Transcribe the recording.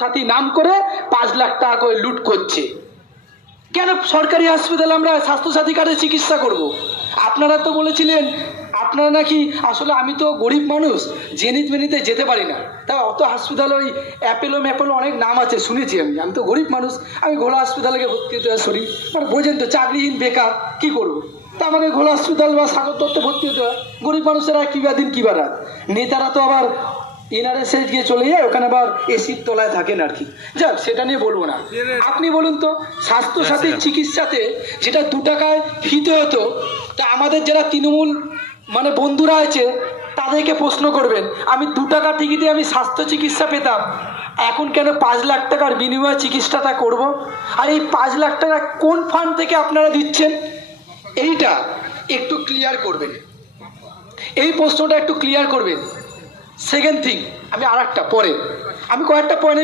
সাথী নাম করে 5 লাখ টাকা করে লুট করছে। কেন সরকারি হাসপাতালে আমরা স্বাস্থ্যসাথী কার্ডে চিকিৎসা করব? আপনারা তো বলেছিলেন, আপনারা নাকি, আসলে আমি তো গরিব মানুষ, জেনিত মেনিতে যেতে পারি না, তাই অত হাসপাতালে ওই অ্যাপেলো ম্যাপেলো অনেক নাম আছে শুনেছি। আমি তো গরিব মানুষ, আমি ঘোলা হাসপাতালে গিয়ে ভর্তি হতে শরীর মানে বোঝেন তো, চাকরিহীন বেকার, কি করব? তা আমাকে ঘোলা হসপিটাল বা সাগর দত্তে ভর্তি হতে হয়। গরিব মানুষেরা কিবা দিন কিবা রাত, নেতারা তো আবার এনআরএসে গিয়ে চলে যায়, ওখানে আবার এসির তলায় থাকেন আর কি। যাক, সেটা নিয়ে বলবো না। আপনি বলুন তো, স্বাস্থ্যসাথীর চিকিৎসাতে যেটা 2 টাকায় ফিতে হতো, তা আমাদের যারা তৃণমূল মানে বন্ধুরা আছে তাদেরকে প্রশ্ন করবেন, আমি 2 টাকা টিকিটে আমি স্বাস্থ্য চিকিৎসা পেতাম, এখন কেন 5 লাখ টাকার বিনিময়ে চিকিৎসাটা করব? আর এই 5 লাখ টাকা কোন ফান্ড থেকে আপনারা দিচ্ছেন, এইটা একটু ক্লিয়ার করবেন, এই প্রশ্নটা একটু ক্লিয়ার করবেন। সেকেন্ড থিং, আমি আর একটা পরে, আমি কয়েকটা পয়েন্ট